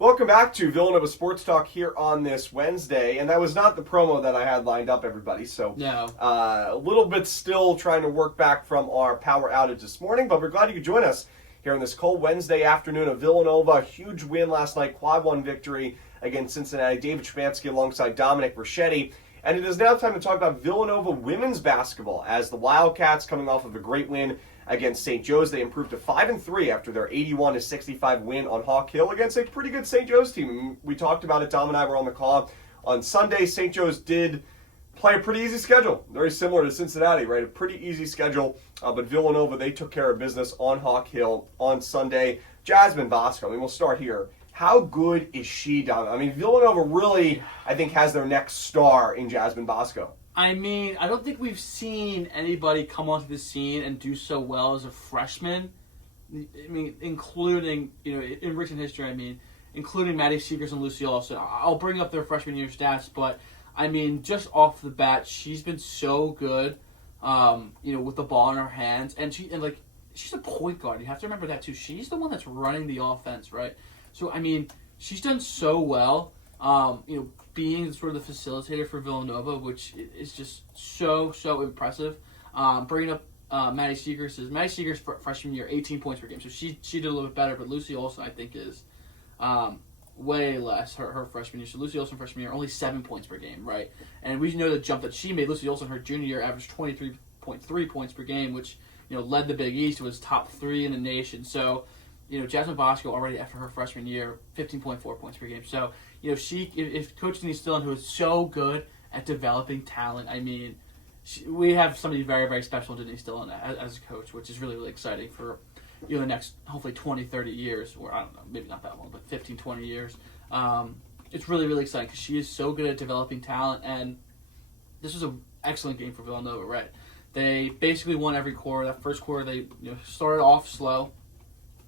Welcome back to Villanova Sports Talk here on this Wednesday, and that was not the promo that I had lined up, everybody. So, no. A little bit still trying to work back from our power outage this morning, but we're glad you could join us here on this cold Wednesday afternoon of Villanova. Huge win last night, quad one victory against Cincinnati. David Szczepanski alongside Dominic. And it is now time to talk about Villanova women's basketball as the Wildcats, coming off of a great win against St. Joe's, they improved to 5-3 after their 81-65 win on Hawk Hill against a pretty good St. Joe's team. We talked about it. Dom and I were on the call on Sunday. St. Joe's did play a pretty easy schedule, very similar to Cincinnati, right? A pretty easy schedule, but Villanova, they took care of business on Hawk Hill on Sunday. Jasmine Bosco, we'll start here. How good is she, Dom? Villanova really, I think, has their next star in Jasmine Bosco. I don't think we've seen anybody come onto the scene and do so well as a freshman. Including, in recent history, including Maddie Seegers and Lucy Olson. I'll bring up their freshman year stats, but, just off the bat, she's been so good, with the ball in her hands. And she's a point guard. You have to remember that, too. She's the one that's running the offense, right? So, she's done so well, being sort of the facilitator for Villanova, which is just so impressive. Bringing up Maddie Seegers' freshman year, 18 points per game. So she did a little bit better, but Lucy Olson, I think, is way less her freshman year. So Lucy Olson freshman year, only 7 points per game, right? And we know the jump that she made. Lucy Olson, her junior year, averaged 23.3 points per game, which led the Big East, was top 3 in the nation. So Jasmine Bosco already after her freshman year, 15.4 points per game. So, if Coach Denise Dillon, who is so good at developing talent, we have somebody very, very special in Denise Dillon as a coach, which is really, really exciting for, the next, hopefully 20, 30 years, or I don't know, maybe not that long, but 15, 20 years. It's really, really exciting because she is so good at developing talent, and this was an excellent game for Villanova, right? They basically won every quarter. That first quarter, they started off slow,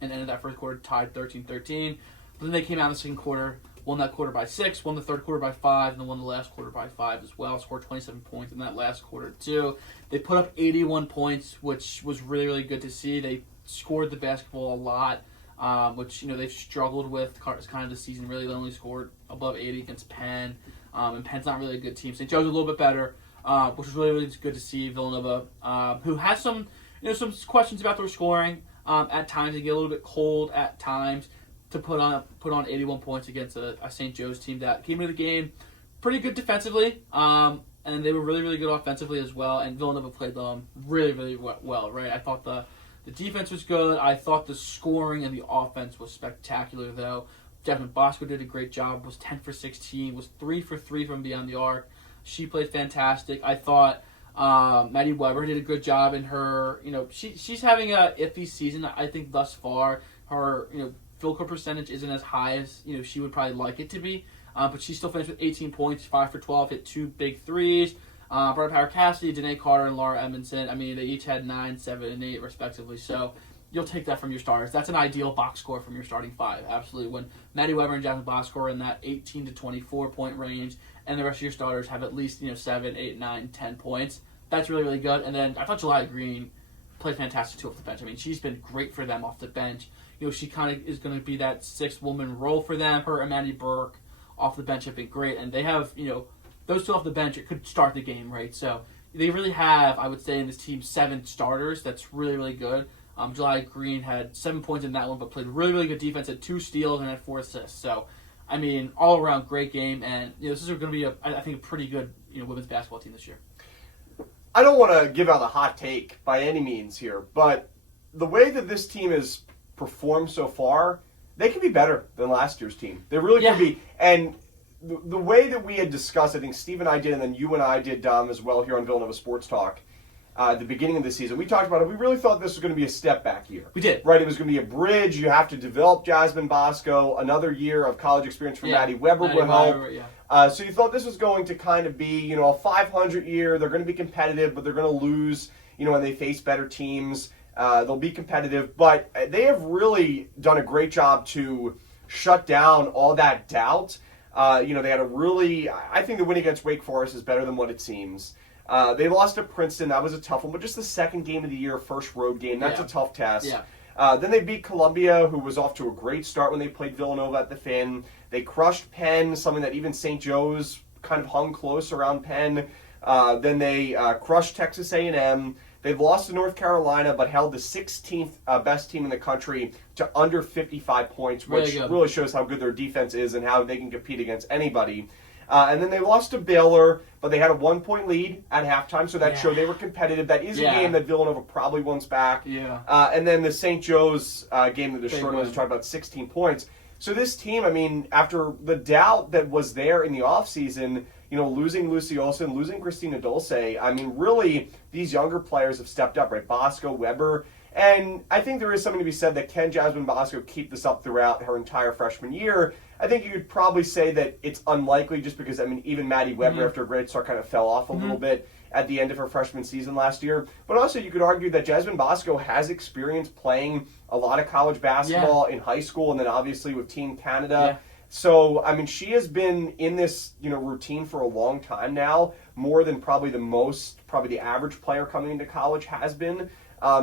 and ended that first quarter tied 13-13. But then they came out in the second quarter, won that quarter by 6, won the third quarter by 5, and then won the last quarter by 5 as well. Scored 27 points in that last quarter too. They put up 81 points, which was really, really good to see. They scored the basketball a lot, which they've struggled with kind of this season. Really, they only scored above 80 against Penn, and Penn's not really a good team. St. Joe's a little bit better, which was really, really good to see. Villanova, who has some questions about their scoring. At times, they get a little bit cold at times to put on 81 points against a St. Joe's team that came into the game pretty good defensively, and they were really, really good offensively as well, and Villanova played them really, really well, right? I thought the defense was good. I thought the scoring and the offense was spectacular, though. Jasmine Bosco did a great job, was 10 for 16, was 3 for 3 from beyond the arc. She played fantastic. I thought Maddie Weber did a good job in her, she's having a iffy season, I think, thus far. Her, field goal percentage isn't as high as, she would probably like it to be, but she still finished with 18 points, 5 for 12, hit 2 big threes. Brought Power Cassidy, Danae Carter, and Laura Edmondson. They each had 9, 7, and 8, respectively, so you'll take that from your starters. That's an ideal box score from your starting 5, absolutely. When Maddie Weber and Jasmine Bosco are in that 18 to 24 point range, and the rest of your starters have at least, 7, 8, 9, 10 points, that's really, really good. And then I thought Julia Green played fantastic too off the bench. She's been great for them off the bench. She kind of is going to be that 6th woman role for them. Her and Maddie Burke off the bench have been great, and they have, those two off the bench, it could start the game, right? So they really have, I would say, in this team, 7 starters. That's really, really good. Julia Green had 7 points in that one, but played really, really good defense, had 2 steals and had 4 assists. So, all around great game, and this is going to be, I think, a pretty good women's basketball team this year. I don't want to give out a hot take by any means here, but the way that this team has performed so far, they can be better than last year's team. They really could be. And the way that we had discussed, I think Steve and I did, and then you and I did, Dom, as well, here on Villanova Sports Talk, at the beginning of the season, we talked about it. We really thought this was going to be a step back year. We did. Right? It was going to be a bridge. You have to develop Jasmine Bosco. Another year of college experience for Maddie Weber would help. So you thought this was going to kind of be, a 500 year. They're going to be competitive, but they're going to lose, when they face better teams. They'll be competitive. But they have really done a great job to shut down all that doubt. They had a really, I think the win against Wake Forest is better than what it seems. They lost to Princeton. That was a tough one. But just the second game of the year, first road game, that's a tough test. Yeah. Then they beat Columbia, who was off to a great start when they played Villanova at the Finn. They crushed Penn, something that even St. Joe's kind of hung close around Penn. Then they crushed Texas A&M. They lost to North Carolina, but held the 16th best team in the country to under 55 points, which really shows how good their defense is and how they can compete against anybody. And then they lost to Baylor, but they had a 1-point lead at halftime, so that showed they were competitive. That is a game that Villanova probably wants back. And then the St. Joe's game that the short was talking about 16 points. So this team, I mean, after the doubt that was there in the offseason, losing Lucy Olson, losing Christina Dulce, I mean, really, these younger players have stepped up, right? Bosco, Weber. And I think there is something to be said that can Jasmine Bosco keep this up throughout her entire freshman year? I think you could probably say that it's unlikely just because, I mean, even Maddie Weber after a great start kind of fell off a little bit at the end of her freshman season last year. But also you could argue that Jasmine Bosco has experience playing a lot of college basketball in high school and then obviously with Team Canada. So, I mean, she has been in this, routine for a long time now, more than probably the average player coming into college has been.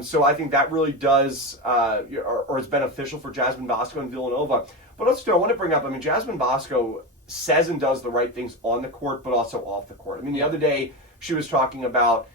So I think that really does, or is beneficial for Jasmine Bosco and Villanova. But also, I want to bring up, I mean, Jasmine Bosco says and does the right things on the court, but also off the court. I mean, the other day, she was talking about,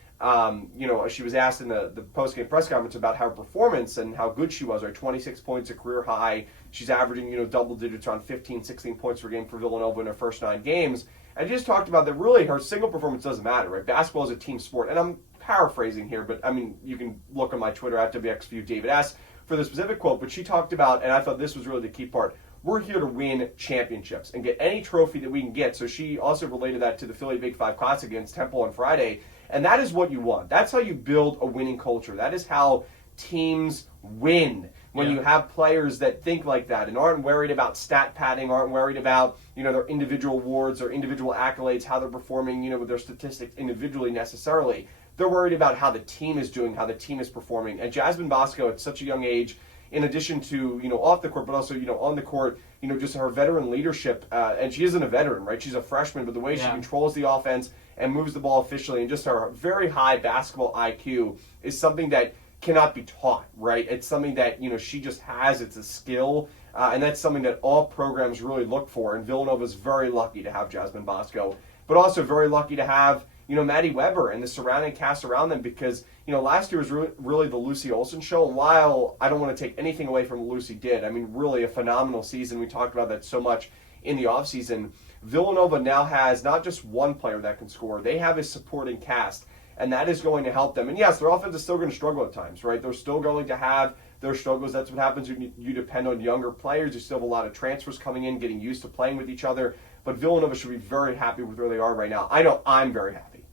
she was asked in the post-game press conference about her performance and how good she was, right? 26 points, a career high. She's averaging, double digits around 15, 16 points per game for Villanova in her first 9 games. And she just talked about that really her single performance doesn't matter, right? Basketball is a team sport. And I'm paraphrasing here, but I mean, you can look on my Twitter at WXVU David S. for the specific quote, but she talked about, and I thought this was really the key part, we're here to win championships and get any trophy that we can get. So she also related that to the Philly Big Five Classic against Temple on Friday. And that is what you want. That's how you build a winning culture. That is how teams win. When you have players that think like that and aren't worried about stat padding, aren't worried about, their individual awards or individual accolades, how they're performing, with their statistics individually necessarily. They're worried about how the team is doing, how the team is performing. And Jasmine Bosco at such a young age, in addition to, off the court, but also, on the court, just her veteran leadership. And she isn't a veteran, right? She's a freshman, but the way she controls the offense and moves the ball efficiently and just her very high basketball IQ is something that cannot be taught, right? It's something that, she just has. It's a skill. And that's something that all programs really look for. And Villanova's very lucky to have Jasmine Bosco, but also very lucky to have, Maddie Weber and the surrounding cast around them because, last year was really the Lucy Olson show. While I don't want to take anything away from what Lucy did, I mean, really a phenomenal season. We talked about that so much in the offseason. Villanova now has not just one player that can score. They have a supporting cast, and that is going to help them. And yes, their offense is still going to struggle at times, right? They're still going to have their struggles. That's what happens when you depend on younger players. You still have a lot of transfers coming in, getting used to playing with each other. But Villanova should be very happy with where they are right now. I know I'm very happy.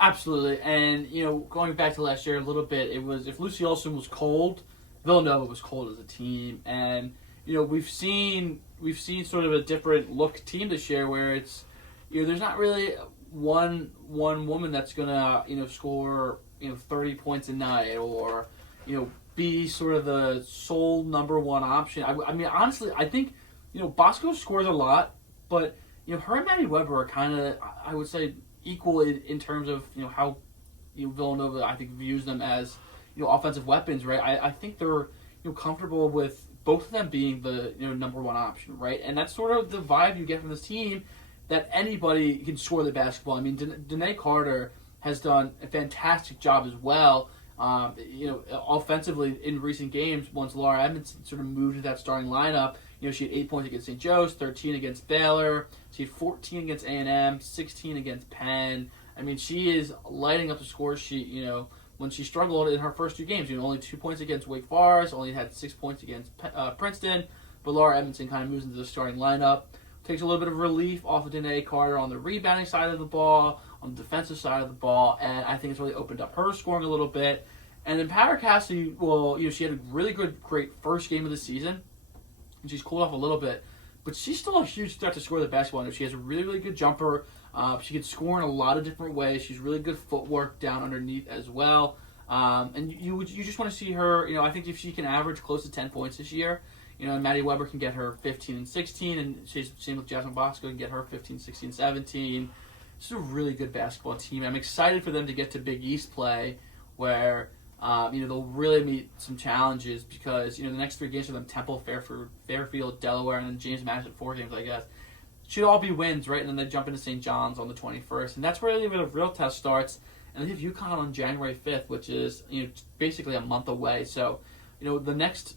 Absolutely. And, going back to last year a little bit, it was if Lucy Olson was cold, Villanova was cold as a team. And, we've seen sort of a different look team this year where it's, there's not really one woman that's going to, score, 30 points a night or, be sort of the sole number one option. I mean, honestly, I think, Bosco scores a lot, but, her and Maddie Weber are kind of, I would say, equal in terms of, how Villanova, I think, views them as, offensive weapons, right? I think they're, comfortable with both of them being the, number one option, right? And that's sort of the vibe you get from this team, that anybody can score the basketball. I mean, Danae Carter has done a fantastic job as well, offensively in recent games. Once Laura Edmondson sort of moved to that starting lineup, she had 8 points against St. Joe's, 13 against Baylor. She had 14 against A&M, 16 against Penn. I mean, she is lighting up the scores. She, when she struggled in her first 2 games, only 2 points against Wake Forest, only had 6 points against Princeton. But Laura Edmondson kind of moves into the starting lineup, takes a little bit of relief off of Danae Carter on the rebounding side of the ball, on the defensive side of the ball, and I think it's really opened up her scoring a little bit. And then Power Cassidy, well, she had a really great first game of the season, and she's cooled off a little bit, but she's still a huge threat to score the basketball. She has a really, really good jumper. She can score in a lot of different ways. She's really good footwork down underneath as well. And you just want to see her, I think if she can average close to 10 points this year, and Maddie Weber can get her 15 and 16, and she's same with Jasmine Bosco can get her 15, 16, 17. It's a really good basketball team. I'm excited for them to get to Big East play, where They'll really meet some challenges because, the next 3 games for them, Temple, Fairfield, Delaware, and then James Madison, 4 games, I guess, should all be wins, right? And then they jump into St. John's on the 21st. And that's where the real test starts. And they have UConn on January 5th, which is, basically a month away. So, the next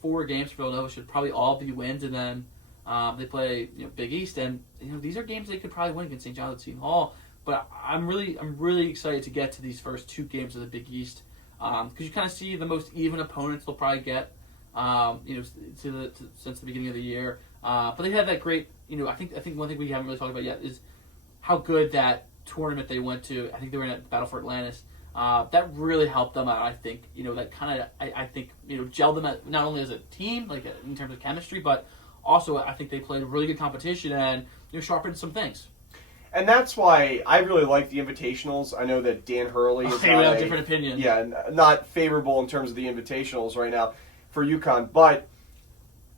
4 games for Villanova should probably all be wins. And then they play, Big East. And, these are games they could probably win against St. John's at Seton Hall. But I'm really excited to get to these first 2 games of the Big East. Because you kind of see the most even opponents they'll probably get, since the beginning of the year. But they had that great, I think one thing we haven't really talked about yet is how good that tournament they went to. I think they were in at Battle for Atlantis. That really helped them out. I think, that kind of, I think, gelled them not only as a team, like in terms of chemistry, but also I think they played a really good competition and sharpened some things. And that's why I really like the invitationals. I know that Dan Hurley is we have a different opinion. Yeah, not favorable in terms of the invitationals right now for UConn. But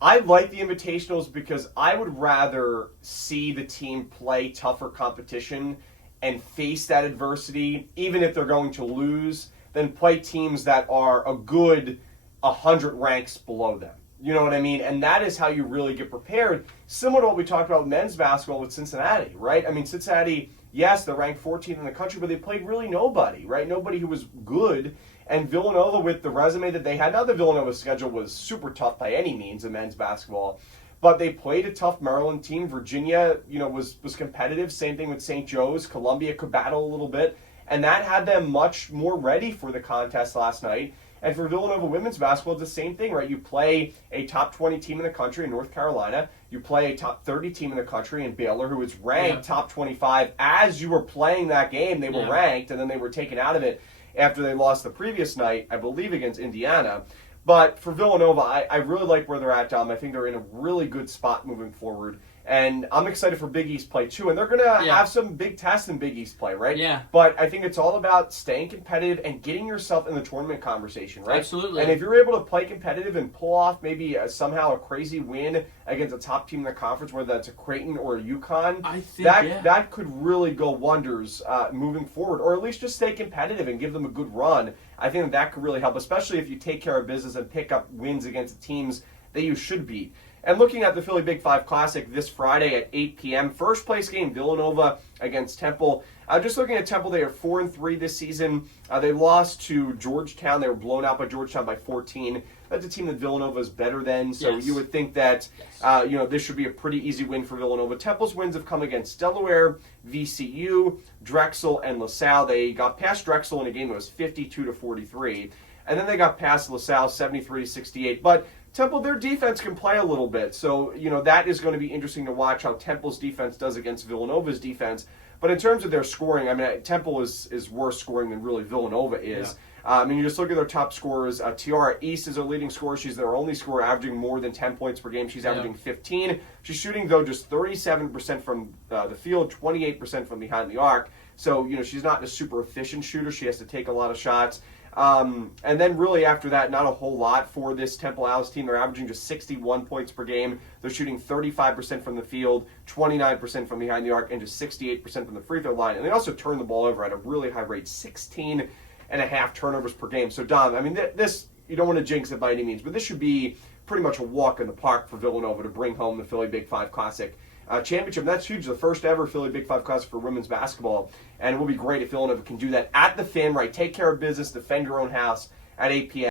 I like the invitationals because I would rather see the team play tougher competition and face that adversity, even if they're going to lose, than play teams that are a good 100 ranks below them. You know what I mean? And that is how you really get prepared. Similar to what we talked about with men's basketball with Cincinnati, right? I mean, Cincinnati, yes, they're ranked 14th in the country, but they played really nobody, right? Nobody who was good. And Villanova, with the resume that they had, now the Villanova schedule was super tough by any means in men's basketball, but they played a tough Maryland team. Virginia, was competitive. Same thing with St. Joe's. Columbia could battle a little bit. And that had them much more ready for the contest last night. And for Villanova women's basketball, it's the same thing, right? You play a top 20 team in the country in North Carolina. You play a top 30 team in the country in Baylor, who is ranked top 25. As you were playing that game, they were ranked, and then they were taken out of it after they lost the previous night, I believe, against Indiana. But for Villanova, I really like where they're at, Dom. I think they're in a really good spot moving forward. And I'm excited for Big East play, too. And they're going to have some big tests in Big East play, right? Yeah. But I think it's all about staying competitive and getting yourself in the tournament conversation, right? Absolutely. And if you're able to play competitive and pull off maybe somehow a crazy win against a top team in the conference, whether that's a Creighton or a UConn, I think, that could really go wonders moving forward. Or at least just stay competitive and give them a good run. I think that could really help, especially if you take care of business and pick up wins against teams that you should beat. And looking at the Philly Big 5 Classic this Friday at 8 p.m., first place game, Villanova against Temple. Just looking at Temple, they are 4-3 this season. They lost to Georgetown. They were blown out by Georgetown by 14. That's a team that Villanova is better than, so you would think that this should be a pretty easy win for Villanova. Temple's wins have come against Delaware, VCU, Drexel, and LaSalle. They got past Drexel in a game that was 52-43, and then they got past LaSalle 73-68. But Temple, their defense can play a little bit, so that is going to be interesting to watch how Temple's defense does against Villanova's defense. But in terms of their scoring, I mean, Temple is worse scoring than really Villanova is. Yeah. You just look at their top scorers. Tiara East is their leading scorer. She's their only scorer, averaging more than 10 points per game. She's averaging 15. She's shooting, though, just 37% from the field, 28% from behind the arc. So, she's not a super efficient shooter. She has to take a lot of shots. And then really after that, not a whole lot for this Temple Owls team. They're averaging just 61 points per game. They're shooting 35% from the field, 29% from behind the arc, and just 68% from the free throw line. And they also turn the ball over at a really high rate, 16.5 turnovers per game. So, Dom, I mean, this, you don't want to jinx it by any means, but this should be pretty much a walk in the park for Villanova to bring home the Philly Big 5 Classic championship. That's huge. The first ever Philly Big 5 Classic for women's basketball. And it will be great if Villanova can do that at the Fan, right? Take care of business, defend your own house at 8 p.m.